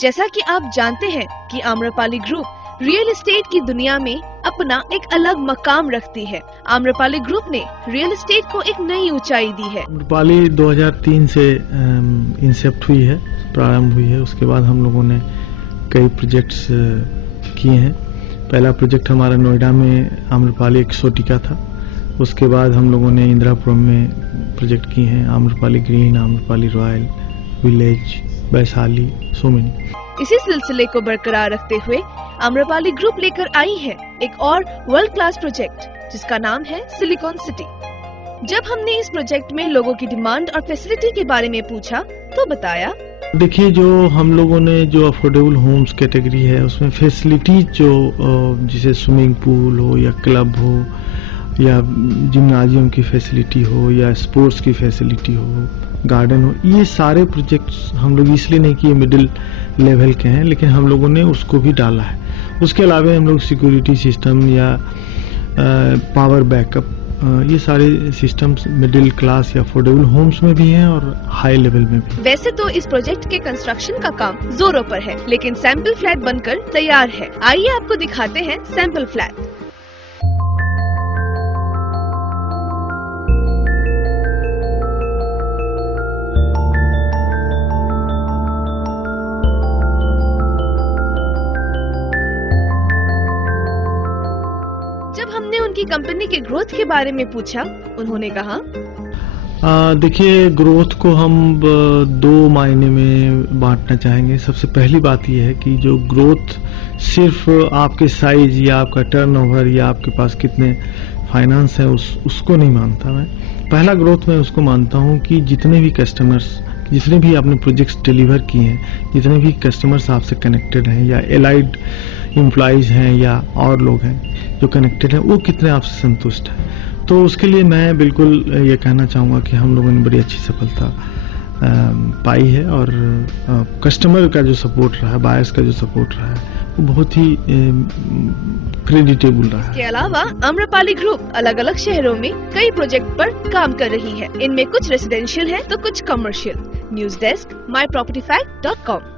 जैसा कि आप जानते हैं कि आम्रपाली ग्रुप रियल एस्टेट की दुनिया में अपना एक अलग मकाम रखती है। आम्रपाली ग्रुप ने रियल एस्टेट को एक नई ऊंचाई दी है। आम्रपाली 2003 से इंसेप्ट हुई है, प्रारंभ हुई है। उसके बाद हम लोगों ने कई प्रोजेक्ट्स किए हैं। पहला प्रोजेक्ट हमारा नोएडा में आम्रपाली एक्सोटिका था। उसके बाद हम लोगों ने इंदिरापुरम में प्रोजेक्ट किए हैं, Amrapali green, Amrapali royal, village, Vaishali, so many. इसी सिलसिले को बरकरार रखते हुए आम्रपाली ग्रुप लेकर आई है एक और वर्ल्ड क्लास प्रोजेक्ट जिसका नाम है सिलिकॉन सिटी। जब हमने इस प्रोजेक्ट में लोगों की डिमांड और फैसिलिटी के बारे में पूछा तो बताया, देखिए, जो हम लोगों ने जो अफोर्डेबल होम्स कैटेगरी है उसमें फैसिलिटी जो जैसे स्विमिंग पूल हो या क्लब हो या जिम्नाजियम की फैसिलिटी हो या स्पोर्ट्स की फैसिलिटी हो, गार्डन हो, ये सारे प्रोजेक्ट्स हम लोग इसलिए नहीं कि ये मिडिल लेवल के हैं, लेकिन हम लोगों ने उसको भी डाला है। उसके अलावा हम लोग सिक्योरिटी सिस्टम या पावर बैकअप, ये सारे सिस्टम्स मिडिल क्लास या अफोर्डेबल होम्स में भी हैं और हाई लेवल में भी। वैसे तो इस प्रोजेक्ट के कंस्ट्रक्शन का काम जोरों पर है, लेकिन सैंपल फ्लैट बनकर तैयार है। आइए आपको दिखाते हैं सैंपल फ्लैट। जब हमने उनकी कंपनी के ग्रोथ के बारे में पूछा, उन्होंने कहा, देखिए, ग्रोथ को हम 2 मायने में बांटना चाहेंगे। सबसे पहली बात यह है कि जो ग्रोथ सिर्फ आपके साइज या आपका टर्नओवर या आपके पास कितने फाइनेंस है उसको नहीं मानता मैं। पहला ग्रोथ मैं उसको मानता हूँ कि जितने भी कस्टमर्स, जितने भी आपने प्रोजेक्ट्स डिलीवर किए हैं, जितने भी कस्टमर्स आपसे कनेक्टेड हैं या एलाइड एम्प्लॉइज हैं या और लोग हैं जो कनेक्टेड हैं, वो कितने आपसे संतुष्ट हैं। तो उसके लिए मैं बिल्कुल ये कहना चाहूँगा कि हम लोगों ने बड़ी अच्छी सफलता पाई है और कस्टमर का जो सपोर्ट रहा है, बायर्स का जो सपोर्ट रहा है, वो बहुत ही क्रेडिटेबल रहा है। इसके अलावा आम्रपाली ग्रुप अलग अलग शहरों में कई प्रोजेक्ट पर काम कर रही है। इनमें कुछ रेसिडेंशियल है तो कुछ कमर्शियल। News desk, mypropertyfact.com।